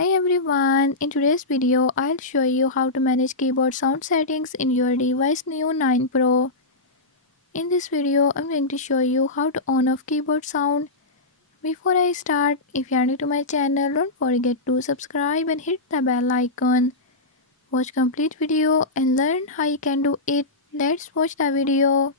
Hi everyone, in today's video I'll show you how to manage keyboard sound settings in your device Neo 9 Pro. In this video I'm going to show you how to on off keyboard sound. Before I start, if you are new to my channel, don't forget to subscribe and hit the bell icon. Watch complete video and learn how you can do it. Let's watch the video.